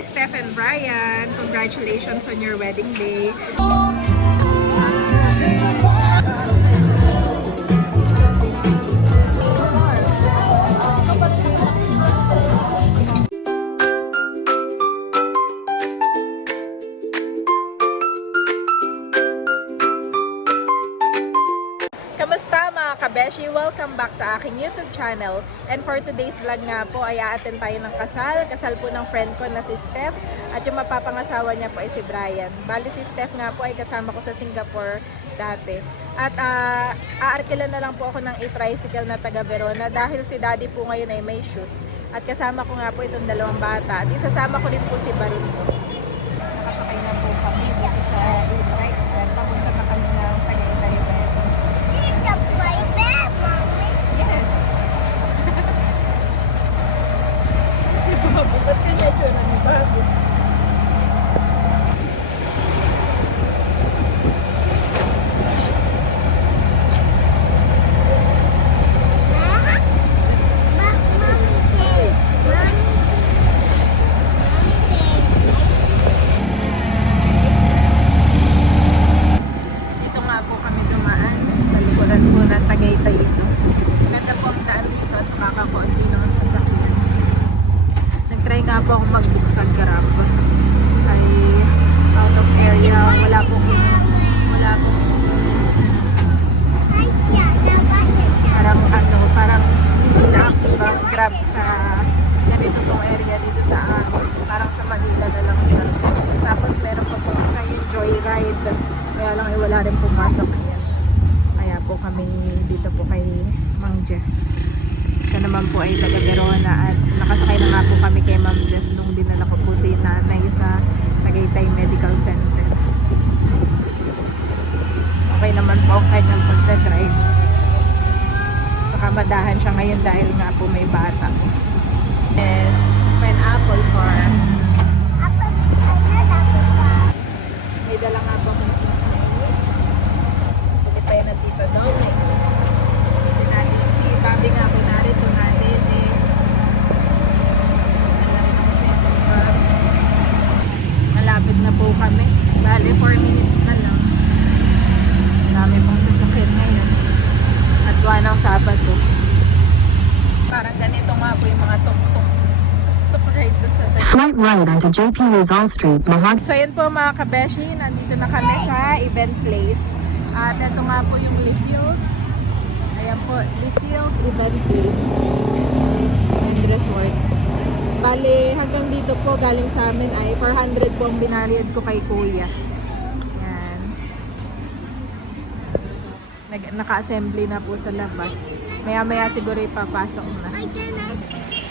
Steph and Brian, congratulations on your wedding day. Kamusta mga kabeshi? Welcome back sa aking YouTube channel. And for today's vlog nga po ay a-attend tayo ng kasal. Kasal po ng friend ko na si Steph. At yung mapapangasawa niya po ay si Brian. Bali si Steph nga po ay kasama ko sa Singapore dati. At aarkila na lang po ako ng e-tricycle na taga Verona dahil si daddy po ngayon ay may shoot. At kasama ko nga po itong dalawang bata. At isasama ko rin po si Barin po. Nakasakay na po kami dito sa e-trike. At papunta pa kami ng Tagaytay. Ba't kanya yun ang bago? Dito nga po kami dumaan sa likuran po ng Tagaytay ito. Ganda po ang daan dito at saka kakaunti naman sa sakyan. Try nga po akong mag-book sa Grab. Ay out of area. Wala pong parang hindi na active ang Grab sa ganito pong area dito sa amin. Parang sa Manila na lang siya. Tapos meron pa po isa yung Joyride. Kaya lang wala rin pumasok yan. Kaya po kami dito po kay Mang Jess. Siya naman po ay taga Verona at nakasakay na nga po kami kay Ma'am Jess nung dinala ko po si nanay sa Tagaytay Medical Center. Okay naman po ang kanyang pagdadrive. Saka madahan siya ngayon dahil nga po may bata. Yes, pineapple farm. May dala nga po akong snacks na ini. Pagkat tayo na dito daw eh. Si Bobby nga po narito natin eh. Malapit na po kami. Bale 4 minutes na lang. Dami pong sasakyan ngayon. At buwan ng Sabado. Parang ganito nga po yung mga tuk-tuk. Tuk right doon sa tayo. Swipe right onto JP Rizal Street, Mahag. So yun po mga kabeshi. Nandito na kami sa event place. At ito nga po yung Lysios. Ayan po, Lysios Event Place and Resort. Bale, hanggang dito po galing sa amin ay 400 po ang binariyad ko kay Kuya. Ayan. Naka-assembly na po sa labas. Maya-maya siguro ipapasok na.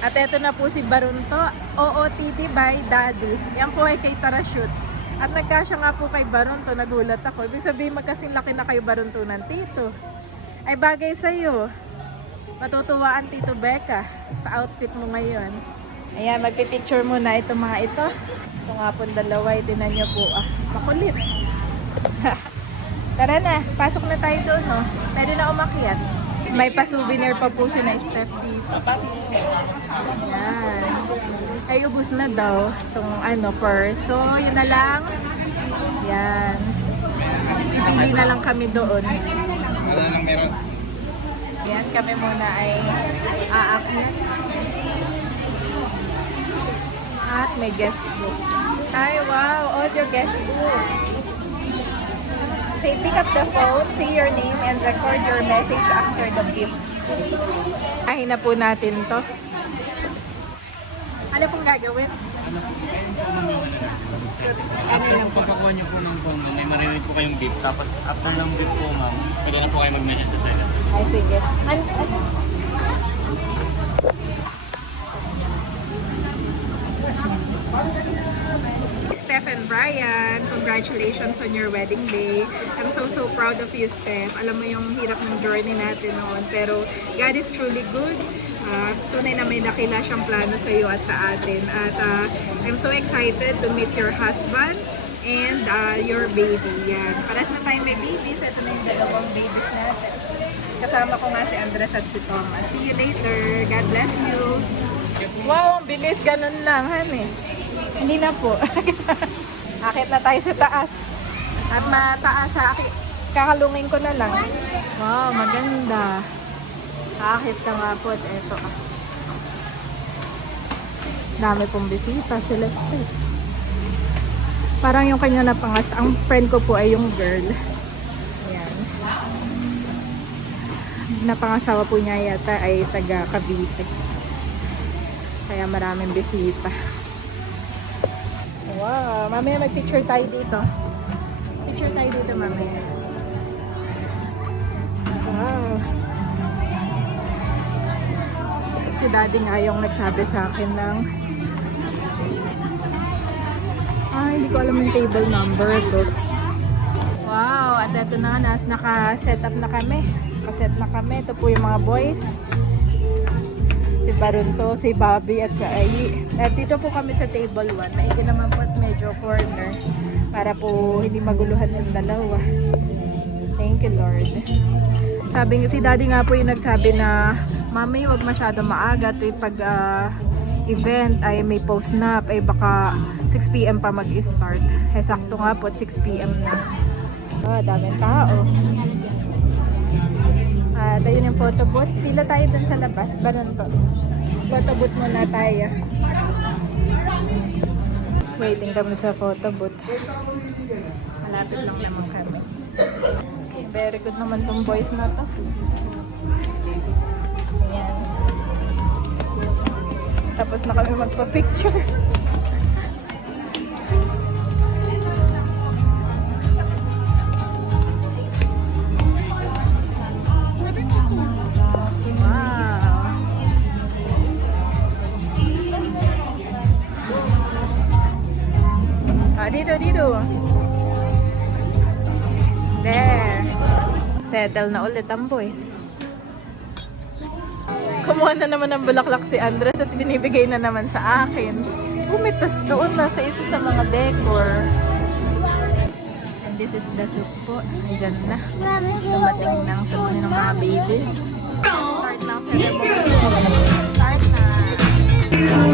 At eto na po si Barunto, OOTD by Daddy. Yan po ay kay Tarashoot. At nagkasya nga po kay Barunto, nagulat ako. Ibig sabihin magkasing laki na kayo Barunto ng tito. Ay bagay sa'yo. Matutuwaan Tito Becca sa outfit mo ngayon. Ayan, magpipicture muna itong mga ito. Ito nga po dalawa, tinan nyo po. Makulit. Tara na, pasok na tayo doon, no? Pwede na umakyat. May pa-souvenir pa po si na Steph dito. Ayan. Ay, ubus na daw itong purse. So, yun na lang. Ayan. Pipili na lang kami doon. Wala nang meron. Yan, kami muna ay aakyat. At may guest book. Ay, wow! Audio guest book. Say, pick up the phone, say your name, and record your message after the beep. Ahin na po natin to. Ano pong gagawin? Ano yung pagkakuha niyo po ng phone, may marinig po kayong beep. Tapos after ng beep po, ma'am, pwede na po kayo mag-message sa sila. Ay, sige. Steph and Brian, congratulations on your wedding day. I'm so proud of you, Steph. Alam mo yung hirap ng journey natin noon, pero God is truly good. Tunay na may dakila siyang plano sa iyo at sa atin. At I'm so excited to meet your husband and your baby. Yan. Paras na tayo may babies. Ito na yung dalawang babies natin. Kasama ko nga si Andres at si Thomas. See you later. God bless you. Wow, ang bilis. Ganun lang, honey. Hindi na po. Akit na tayo sa taas. At mataas sa akit. Kakalungin ko na lang. Wow, maganda. Akit ka nga po. Ito. Dami pong bisita. Celeste. Parang yung kanya napangas. Ang friend ko po ay yung girl. Ayan. Napangasawa po niya yata ay taga Cavite. Kaya maraming bisita. Wow, mamaya mag-picture tayo dito. Picture tayo dito mamaya. Wow. Si daddy nga yung nagsabi sa akin ng hindi ko alam yung table number to. Wow, at ito na nga, naka-set up na kami. Naka-set na kami. Ito po yung mga boys. Si Barunto, si Bobby at si Ai. At dito po kami sa table 1. Maigi naman po at medyo corner para po hindi maguluhan yung dalawa. Thank you, Lord. Sabi nga, si Daddy nga po yung nagsabi na Mami, huwag masyado maaga. Ito yung pag event ay may post na ay baka 6 PM pa mag-start. Sakto nga po 6 PM na. Daming tao. At ayun yung photo booth. Pila tayo dun sa labas. Barunto. Photo booth muna tayo. Waiting kami sa photo booth. Malapit lang naman kami. Okay, very good naman tong boys na to. Ayan. Tapos na kami magpa-picture. Dito. There. Settle na ulit ang boys. Kumuha na naman ng bulaklak si Andres at binibigay na naman sa akin. Bumitas doon na sa isa sa mga decor. And this is the soup po. Ayan na. Dumating ng sabon ng mga babies. Start na ang ceremony. Start na.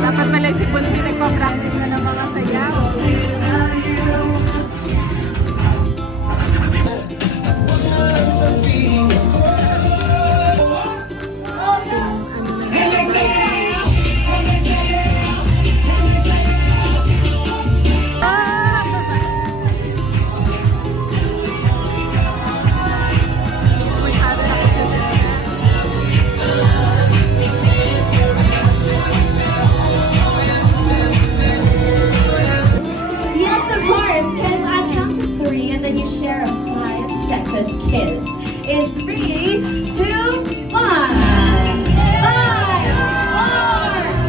Dapat pala si Bunsi nagpa-practice na ng mga sayaw. Kiss. In 3, 2, 1. 5, 4,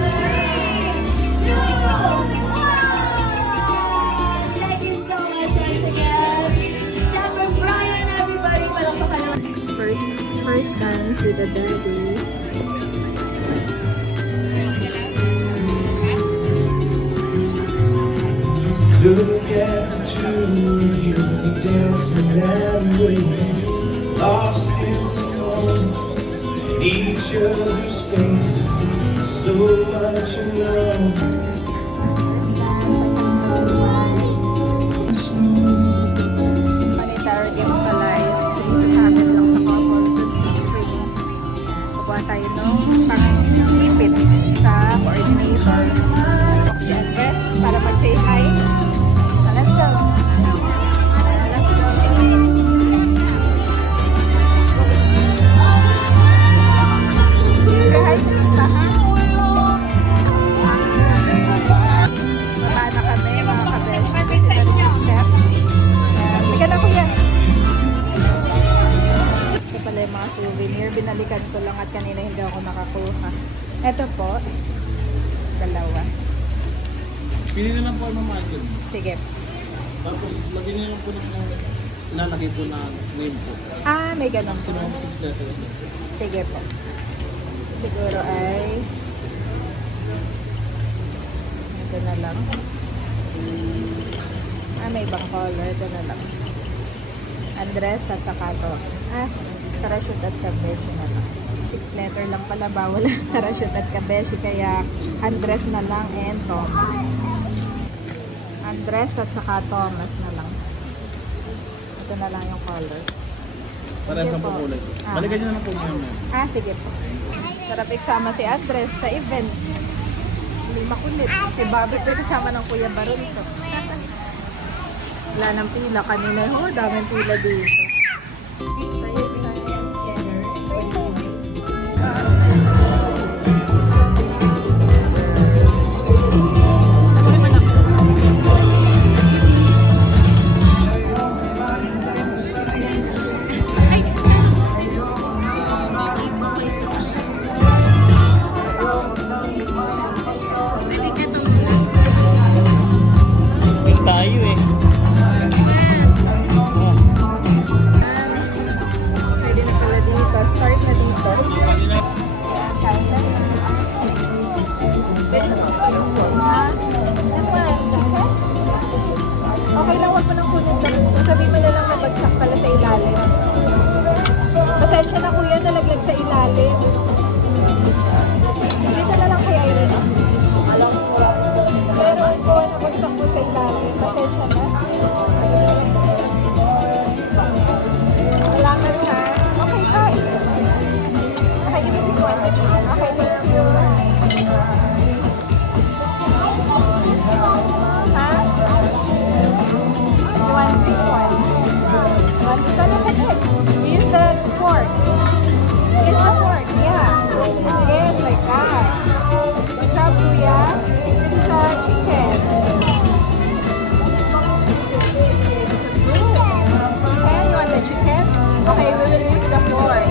3, 2, 1. Thank you so much once again. Steph and Brian, everybody. Palakpakan naman. First dance with the daddy. Look at the two of you dancing that way, lost in the cold, each other's face, so much in love. Monetary gifts pala is isa sa akin lang sa couple dun sa spring. Kukuha tayo nung pang-lipit sa coordinator. Si Andres para mag-say hi. Let's go. Let's go. Kahit chista ha. Baba na kami mga kabel. Step. Balikan ako yan. Ito pala yung mga souvenir. Binalikan ko lang at kanina hindi ako nakakuha. Ito po. Dalawa. Pili na lang po ang mga Sige. Tapos, lagyan niyo lang po ng ilalagay po na name po. May ganun po. Maximum 6 letters na. Sige po. Siguro ay ito na lang. May ibang color. Ito na lang. Andres at saka to. Parachute at sa bed na lang. 6 letter lang pala, bawal ang parachute at kabeshi, kaya Andres na lang and Thomas. Andres at saka Thomas na lang. Ito na lang yung color. Parehas Sige ng po. pumulay. Ah. Balikan nyo na po ma'am. Sige po. Sarap iksama si Andres sa event. Hindi makulit. Si Bobby po kasama ng Kuya Baron ito. Wala nang pila kanina. Daming pila dito. Yung tayo eh. Pwede na pala dito. Start na dito. Okay lang, wag mo nang kunin ito. Sabihin mo na lang nabagsak pala sa ilalim. Pasensya na kuya, nalaglag sa ilalim. Dito na lang kay Irene. Pero ito, nabagsak mo sa ilalim. Pasensya na. Salamat ha. Okay, bye. Okay, give me this one. Okay, thank you. Ha? You want this one? You want this one? Look at it. You use the fork. Use the fork, yeah. Yes, like that. Good job, Kuya. This is a chicken. Yes, chicken. You want the chicken? Okay, we will use the fork.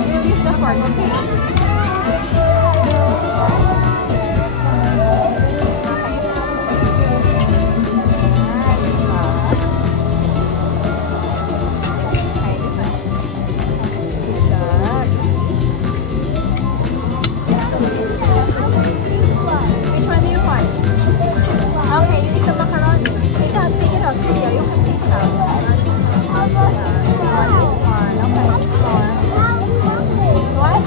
We'll use the fork, okay? Which one do you want? Okay, you need the macaroni. Take it out. Yeah, you can take it out. You want this one. Okay, this one. What?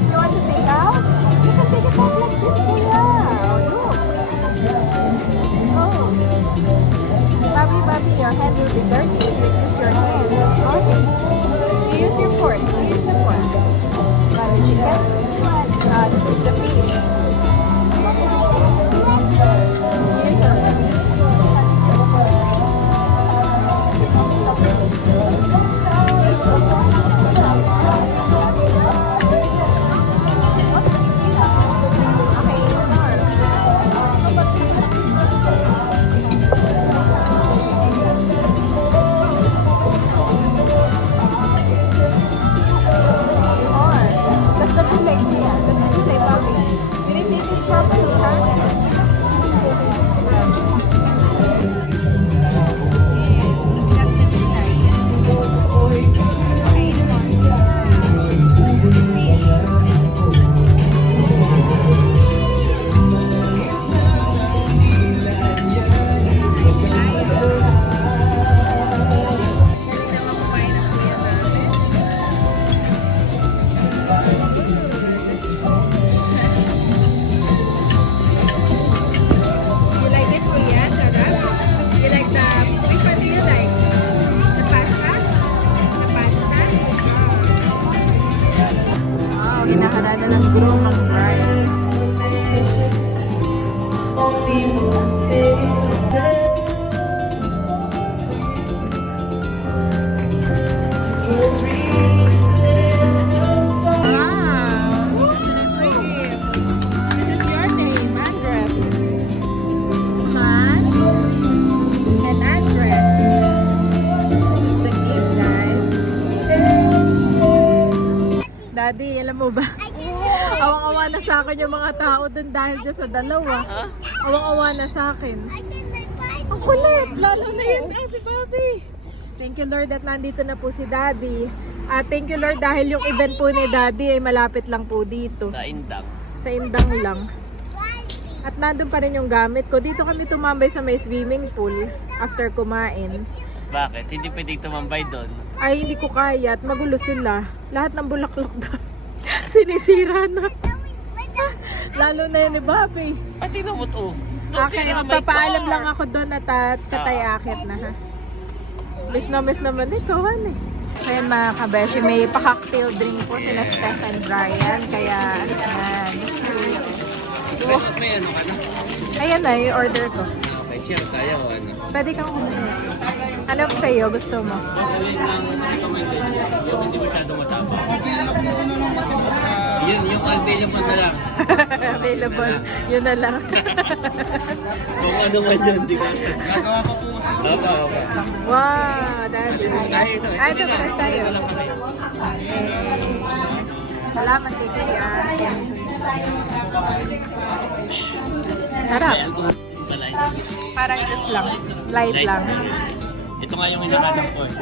You want to take out? You can take it out like this, Kuya. Look. Oh. Bobby, your hand will be dirty if you use your hand. Okay. You use your fork. You use the fork. Want the chicken? This is the fish. You use the That's the gulay, Kuya. That's the gulay, Bobby. You need to eat it properly, huh? You like it, Kuya? Sarap? You like the... Which one do you like? The pasta? The pasta? Wow, hinaharana ng groom ng bride. Wow! This is your name, Andres. Man and Andres. This is the gift, guys. Daddy, alam mo ba? Awang-awa na sa akin yung mga tao dun dahil dyan sa dalawa. Awang-awa na sa akin. Ang kulit! Lalo na yun si Bobby. Thank you Lord at nandito na po si Daddy. Thank you Lord dahil yung event po ni Daddy ay malapit lang po dito. Sa Indang. Sa Indang lang. At nandun pa rin yung gamit ko. Dito kami tumambay sa may swimming pool after kumain. Bakit? Hindi pwedeng tumambay doon. Ay, hindi ko kaya at magulo sila. Lahat ng bulaklak doon. Sinisira na. Lalo na yun ni Bobby. Pati na mo to. Akin, magpapaalam lang ako doon at tatayakit na ha. Miss naman ito, han eh. So yun mga kabeshi, may pa-cocktail drink po sina Steph and Brian. Kaya, yan. May ano ka na? Ayan na, yung order ko. Okay, share tayo. Ano? Pwede kang kumuha. Ano ba sa'yo? Gusto mo? Masalit lang recommended yun. Yung hindi masyadong matapang. Yun, yung available na lang. Available. Yun na lang. Kung ano man yun, di ba? Gagawa pa po kasi. Opa. Wow, daddy. Ay, ito. Ay, ito pares tayo. Ito lang kami. Salamat kay Kuya. Sarap. May alcohol pala ito. Parang juice lang. Light lang. Ito nga yung hinahanap ko eh.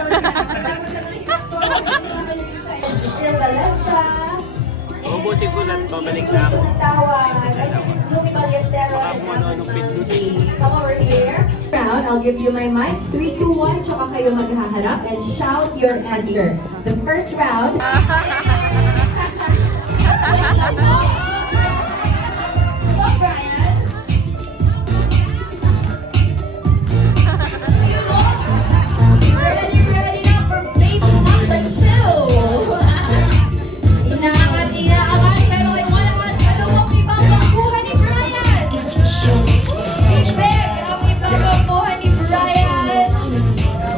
Sir Valencia. Mabuti ko lang, babalik na ako. Tawag. Louis Ballesteros. Baka kung ano-anong pindutin. Come over here. Round, I'll give you my mic. 3, 2, 1. Tsaka kayo maghaharap and shout your answer. The first round. Ready now for baby number 2. Inaangat, pero I wanna ask, ano ang ibang buhay ni Brian? Big, ang ibang buhay ni Brian.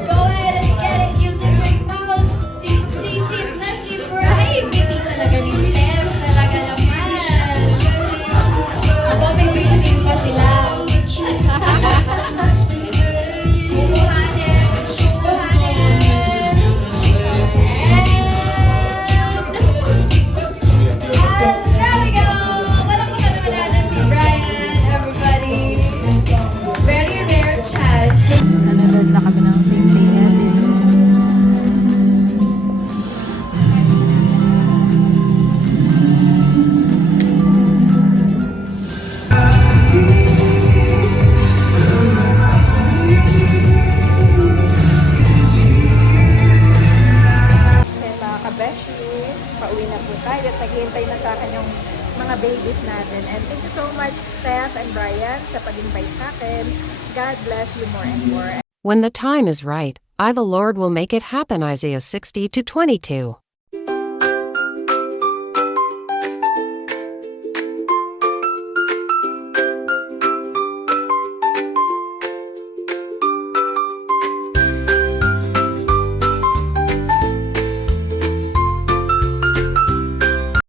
Go ahead and get it, use it with mouth. Sisip na si Brian. Hindi talaga ni Steph, talaga naman. Ako, may briefing pa sila. There we go! Walang makakalanan si Brian, everybody. Very rare chance. Nanonood na kami ng same thing. Mga kabeshi, pauwi na po tayo at naghihintay na sa akin yung mga babies natin. And thank you so much, Steph and Brian, sa pag-invite sa akin. God bless you more and more. When the time is right, I the Lord will make it happen. Isaiah 60:22.